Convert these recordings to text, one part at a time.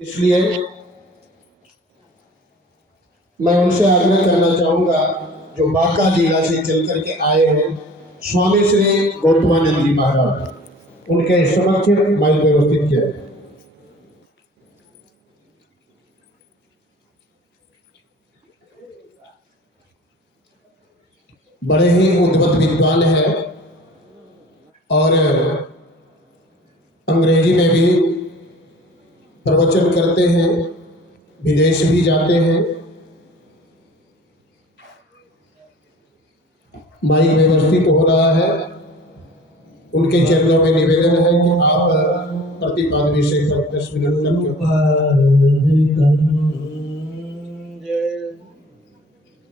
इसलिए मैं उनसे आग्रह करना चाहूंगा जो बांका जिला से चल करके आए हैं, स्वामी श्री गौतमानंद जी महाराज, उनके समक्ष माइक व्यवस्थित किया। बड़े ही उद्भट विद्वान है और अंग्रेजी में भी प्रवचन करते हैं, विदेश भी जाते हैं। माइक व्यवस्थित हो रहा है, उनके चरणों में निवेदन है कि आप प्रतिपाद विषय पर 10 मिनट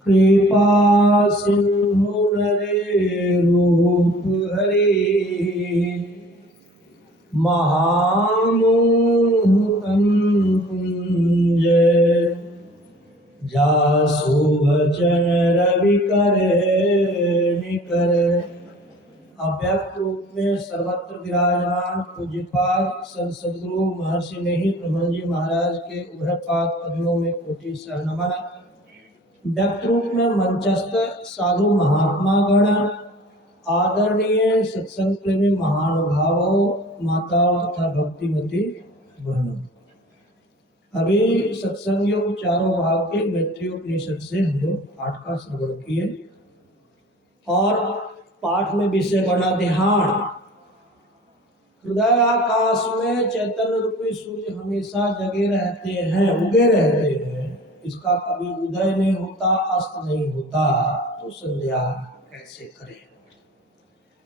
कृपा सिंधु नरे रूप हरे महामोहन कुंज जासु वचन रवि करे निकर। अव्यक्त रूप में सर्वत्र विराजमान पूज्यपाद संत सद्गुरु महर्षि नहीं ब्रह्मन जी महाराज के उभयपाद पद्मों में कोटि सह नमन। व्यक्त रूप में मंचस्थ साधु महात्मा गण, आदरणीय सत्संग प्रेमी महानुभावों, माताओं तथा भक्तिमती बहनों, अभी सत्संग योग चारों भाग के मैत्री उपनिषद से हम लोग पाठ का श्रवण किए और पाठ में विषय बना ध्यान। हृदय आकाश में चैतन्य रूपी सूर्य हमेशा जगे रहते हैं, उगे रहते हैं। इसका कभी उदय नहीं होता, अस्त नहीं होता, तो संध्या कैसे करें।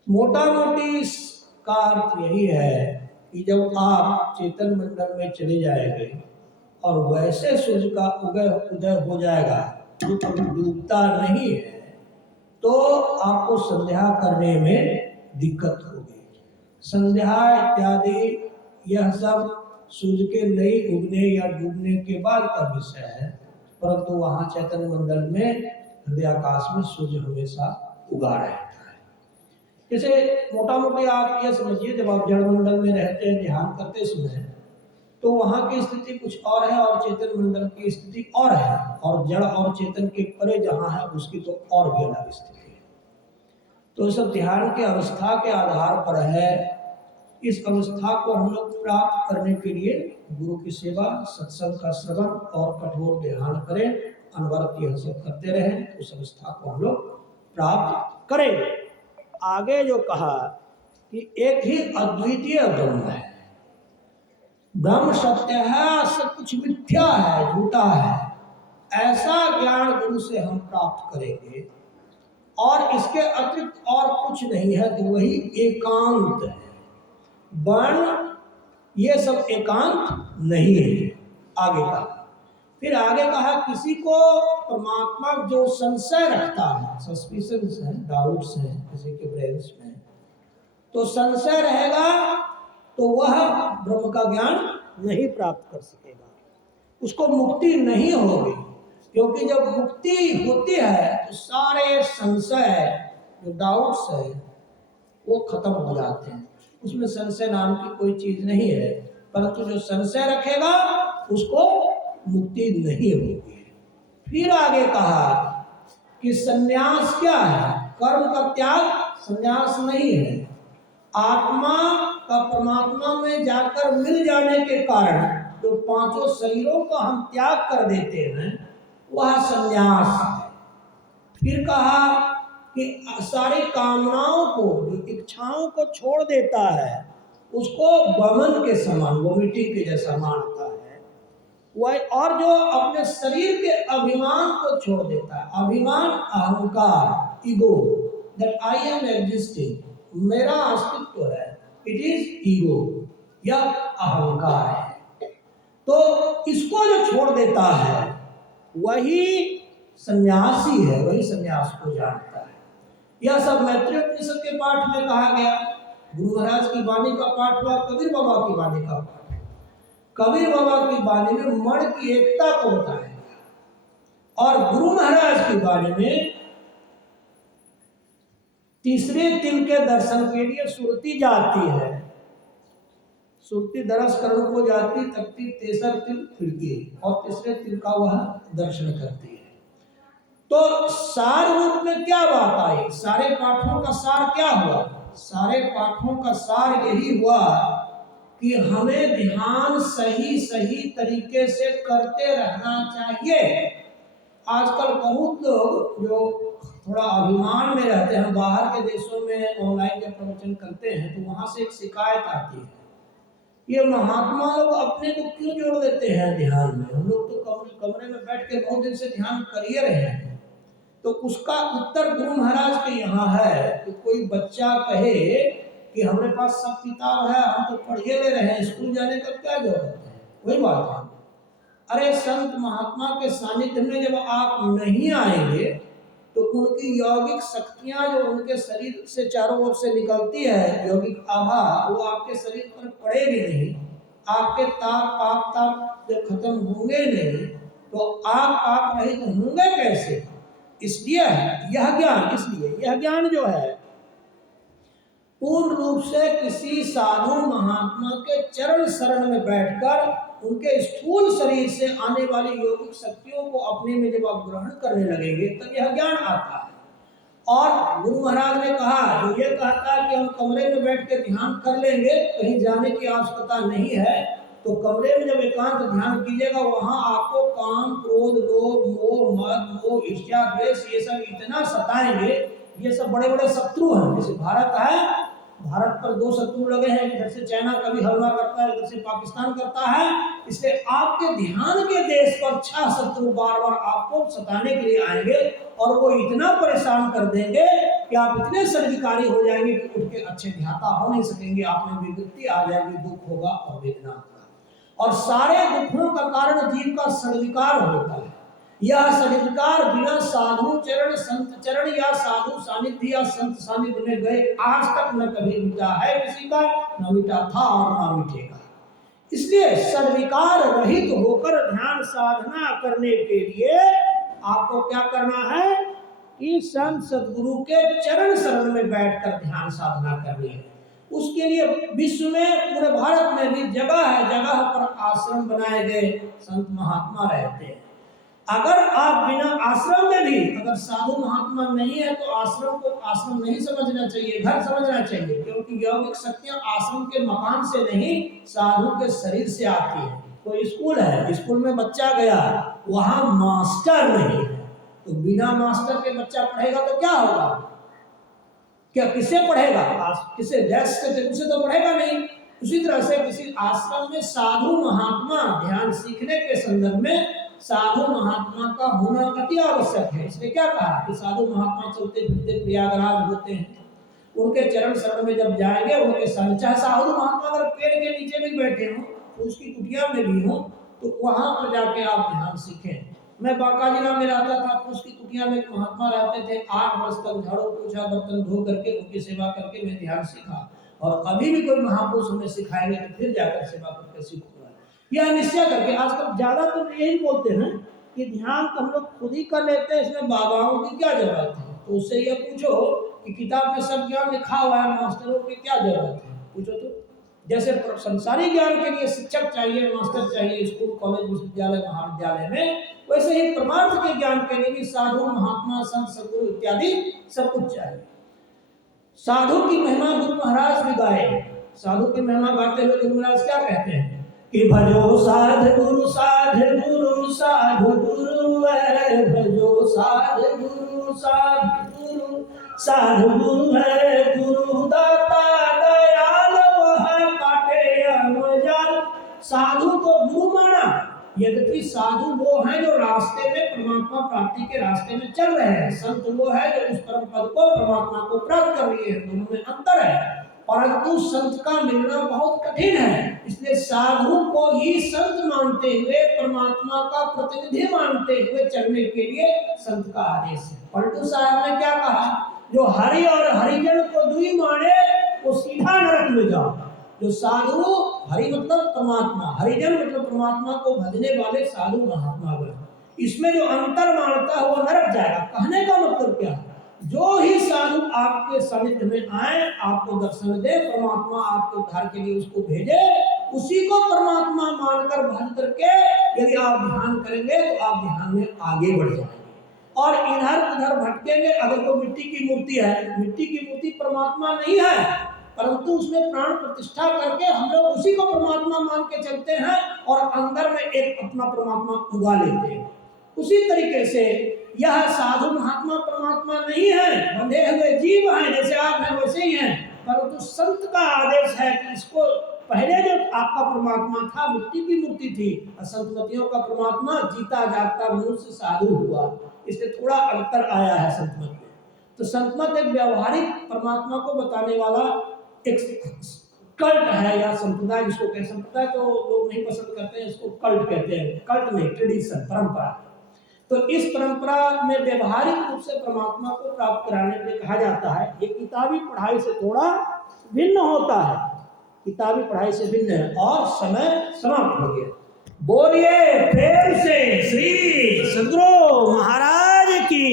मोटा मोटी इसका अर्थ यही है कि जब आप चेतन मंडल में चले जाएंगे और वैसे सूर्य का उदय हो जाएगा जो कभी डूबता नहीं है, तो आपको संध्या करने में दिक्कत होगी। संध्या इत्यादि यह सब सूर्य के नहीं उगने या डूबने के बाद का विषय है, परंतु वहां चैतन्य मंडल में हृदयाकाश में सूर्य हमेशा उगा रहता है। जैसे मोटा मोटी आप यह समझिए, जब आप जड़ मंडल में रहते हैं ध्यान करते समय, तो वहां की स्थिति कुछ और है और चेतन मंडल की स्थिति और है, और जड़ और चेतन के परे जहां है उसकी तो और भी अलग स्थिति है। तो सब ध्यान के अवस्था के आधार पर है। इस अवस्था को हम लोग प्राप्त करने के लिए गुरु की सेवा, सत्संग का श्रवण और कठोर ध्यान करें, अनवरत यह सब करते रहें, उस अवस्था को हम लोग प्राप्त करेंगे। आगे जो कहा कि एक ही अद्वितीय ब्रह्म है, ब्रह्म सत्य है, सब कुछ मिथ्या है, झूठा है, ऐसा ज्ञान गुरु से हम प्राप्त करेंगे और इसके अतिरिक्त और कुछ नहीं है, तो वही एकांत है। वर्ण ये सब एकांत नहीं है। आगे कहा, फिर आगे कहा किसी को परमात्मा जो संशय रखता है, सस्पिशंस है, डाउट्स हैं किसी के ब्रेन्स में, तो संशय रहेगा तो वह ब्रह्म का ज्ञान नहीं प्राप्त कर सकेगा, उसको मुक्ति नहीं होगी। क्योंकि जब मुक्ति होती है तो सारे संशय जो डाउट्स है वो खत्म हो जाते हैं, उसमें संशय नाम की कोई चीज नहीं है। परंतु जो संशय रखेगा उसको मुक्ति नहीं होगी। फिर आगे कहा कि संन्यास क्या है, कर्म का त्याग संन्यास नहीं है। आत्मा का परमात्मा में जाकर मिल जाने के कारण जो पांचों शरीरों का हम त्याग कर देते हैं वह संन्यास है। फिर कहा कि सारी कामनाओं को, जो इच्छाओं को छोड़ देता है उसको वमन के समान, वोमिटिंग के जैसा मानता है वह, और जो अपने शरीर के अभिमान को छोड़ देता है, अभिमान अहंकार, ego, that I am existing, मेरा अस्तित्व है, इट इज ईगो, यह अहंकार है। तो इसको जो छोड़ देता है वही सन्यासी है, वही सन्यास को जानता है। यह सब मैत्री उपनिषद के पाठ में कहा गया। गुरु महाराज की वाणी का पाठ हुआ, कबीर बाबा की वाणी का पाठ। कबीर बाबा की वाणी में मन की एकता को बताया और गुरु महाराज की वाणी में तीसरे तिल के दर्शन के लिए सुरती जाती है। सुरती दरस करुण को जाती, तकती तेसर तिल खिड़की, और तीसरे तिल का वह दर्शन करती है। तो सार रूप में क्या बात आई? सारे पाठों का सार क्या हुआ? सारे पाठों का सार यही हुआ कि हमें ध्यान सही सही तरीके से करते रहना चाहिए। आजकल बहुत लोग जो थोड़ा अभिमान में रहते हैं, बाहर के देशों में ऑनलाइन जब प्रवचन करते हैं तो वहां से एक शिकायत आती है, ये महात्मा लोग अपने को क्यों जोड़ देते हैं ध्यान में? हम लोग तो कमरे में बैठ के बहुत दिन से ध्यान कर ही रहे हैं। तो उसका उत्तर गुरु महाराज के यहाँ है कि कोई बच्चा कहे कि हमारे पास सब किताब है, हम तो पढ़िए ले रहे हैं, स्कूल जाने का क्या जरूरत है? वही बात है। अरे संत महात्मा के सानिध्य में जब आप नहीं आएंगे तो उनकी यौगिक शक्तियां जो उनके शरीर से चारों ओर से निकलती है, यौगिक आभा, वो आपके शरीर पर पड़ेगी नहीं। आपके ताप पाप ताप जब खत्म होंगे नहीं तो आप पाप रहित होंगे कैसे? इसलिए यह ज्ञान जो है पूर्ण रूप से किसी साधु महात्मा के चरण शरण में बैठकर उनके स्थूल शरीर से आने वाली यौगिक शक्तियों को अपने में जब आप ग्रहण करने लगेंगे तब यह ज्ञान आता है। और गुरु महाराज ने कहा, जो ये कहता है कि हम कमरे में बैठ के ध्यान कर लेंगे, कहीं जाने की आवश्यकता नहीं है, तो कमरे में जब एकांत ध्यान कीजिएगा वहां आपको काम क्रोध लोभ मोह मद मोह ईर्ष्या द्वेष ये सब इतना सताएंगे। ये सब बड़े बड़े शत्रु हैं। जैसे भारत है, भारत पर दो शत्रु लगे हैं, इधर से चाइना कभी हमला करता है, इधर से पाकिस्तान करता है। इसलिए आपके ध्यान के देश पर 6 शत्रु बार बार आपको सताने के लिए आएंगे और वो इतना परेशान कर देंगे कि आप इतने सर्वकारी हो जाएंगे कि उठ के अच्छे ध्याता हो नहीं सकेंगे। आप में विकृति आ जाएगी, दुख होगा और वेदना होगा, और सारे दुखों का कारण जीव का सद्विकार होता है। यह सद्विकार बिना साधु चरण संत चरण या साधु सानिध्य या संत सानिध्य में गए आज तक न कभी मिटा है किसी का, न मिटा था और न मिटेगा। इसलिए सद्विकार रहित होकर ध्यान साधना करने के लिए आपको क्या करना है कि संत सदगुरु के चरण शरण में बैठकर ध्यान साधना करनी है। उसके लिए विश्व में, पूरे भारत में भी जगह है, जगह पर आश्रम बनाए गए, संत महात्मा रहते हैं। अगर आप बिना आश्रम में भी अगर साधु महात्मा नहीं है तो आश्रम को आश्रम नहीं समझना चाहिए, घर समझना चाहिए, क्योंकि यौगिक शक्तियां आश्रम के मकान से नहीं साधु के शरीर से आती है। कोई स्कूल है, स्कूल में बच्चा गया, वहां मास्टर नहीं है, तो बिना मास्टर के बच्चा पढ़ेगा तो क्या होगा? क्या किससे पढ़ेगा? किसे डेस्क से तो पढ़ेगा नहीं। उसी तरह से किसी आश्रम में साधु महात्मा ध्यान सीखने के संदर्भ में साधु महात्मा का होना अति आवश्यक है। इसलिए क्या कहा कि साधु महात्मा चलते फिरते प्रयागराज होते हैं, उनके चरण शरण में जब जाएंगे उनके साथ, चाहे साधु महात्मा अगर पेड़ के नीचे भी बैठे हों, उसकी कुटिया में भी हो, तो वहां पर जाके आप ध्यान सीखें। मैं बांका जिला में रहता था, तो उसकी कुटिया में एक महात्मा रहते थे। 8 वर्ष तक झाड़ू पोछा बर्तन धो करके उनकी सेवा करके मैं ध्यान सीखा, और अभी भी कोई महापुरुष हमें सिखाएंगे तो फिर जाकर सेवा करके सीखूंगा। यह निश्चय करके आजकल ज्यादा तो यही बोलते हैं कि ध्यान तो हम लोग खुद ही कर लेते हैं, इसमें बाबाओं की क्या जरूरत है। तो उससे ये पूछो कि किताब में सब ज्ञान लिखा हुआ है, मास्टरों की क्या जरूरत है, पूछो तो। जैसे संसारी ज्ञान के लिए शिक्षक चाहिए, मास्टर चाहिए स्कूल कॉलेज विश्वविद्यालय महाविद्यालय में, वैसे ही परमार्थ के ज्ञान के लिए भी साधु महात्मा संत सद्गुरु इत्यादि सब कुछ चाहिए। साधु की महिमा गुरु महाराज भी गाए। साधु की महिमा गाते हुए गुरु महाराज क्या कहते हैं कि भजो साध गुरु साध गुरु साध गुरु है, भजो साध गुरु साध गुरु साध गुरु है, गुरु दाता दयाल वह काटे अमजाल। साधु को गुरु माना, यद्यपि साधु वो हैं जो रास्ते में परमात्मा प्राप्ति के रास्ते में चल रहे हैं, संत वो है जो उस परम पद को परमात्मा को प्राप्त कर लिए हैं, दोनों में अंतर है। परंतु संत का मिलना बहुत कठिन है, इसलिए साधु को ही संत मानते हुए, परमात्मा का प्रतिनिधि मानते हुए चलने के लिए संत का आदेश है। पलटू साहब ने क्या कहा, जो हरि और हरिजन को दुई माने वो सीधा नरक में जाओ। जो साधु, हरि मतलब परमात्मा, हरिजन मतलब परमात्मा को भजने वाले साधु महात्मा गण, इसमें जो अंतर मानता है वो नरक जाएगा। कहने का मतलब क्या है, जो ही साधु आपके सानिध्य में आए, आपको दर्शन दे, परमात्मा आपके उद्धार के लिए उसको भेजे, उसी को परमात्मा मानकर भज करके यदि आप ध्यान करेंगे तो आप ध्यान में आगे बढ़ जाएंगे। और इधर उधर भटकेंगे। अगर कोई मिट्टी की मूर्ति है, मिट्टी की मूर्ति परमात्मा नहीं है, परंतु उसमें प्राण प्रतिष्ठा करके हम लोग उसी को परमात्मा मान के चलते हैं और अंदर में एक अपना परमात्मा उगा लेते हैं। उसी तरीके से यह साधु महात्मा परमात्मा नहीं है, बंधे हुए जीव हैं, जैसे आप हैं वैसे ही हैं। परंतु संत का आदेश है कि इसको, पहले जो आपका परमात्मा था मिट्टी की मूर्ति थी, और संतमतियों का परमात्मा जीता जागता मनुष्य साधु हुआ। इससे थोड़ा अंतर आया है संतमत में। तो संतमत एक व्यवहारिक परमात्मा को बताने वाला एक कल्ट है या संप्रदाय, जिसको कहें संप्रदाय तो लोग नहीं पसंद करते हैं, इसको कल्ट कहते हैं। कल्ट नहीं, ट्रेडिशन, परंपरा। तो इस परंपरा में व्यवहारिक रूप से परमात्मा को प्राप्त कराने के लिए कहा जाता है। ये किताबी पढ़ाई से थोड़ा भिन्न होता है, किताबी पढ़ाई से भिन्न है। और समय समाप्त हो गया। बोलिए प्रेम से श्री सद्गुरु महाराज की,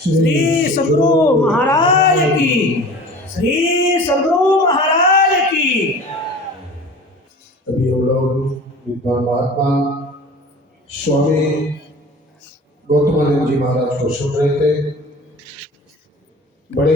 श्री सद्गुरु महाराज की, श्री सद्गुरु महाराज की। अभी हम लोग विद्वान महात्मा स्वामी गौतमानंद जी महाराज को सुन रहे थे। बड़े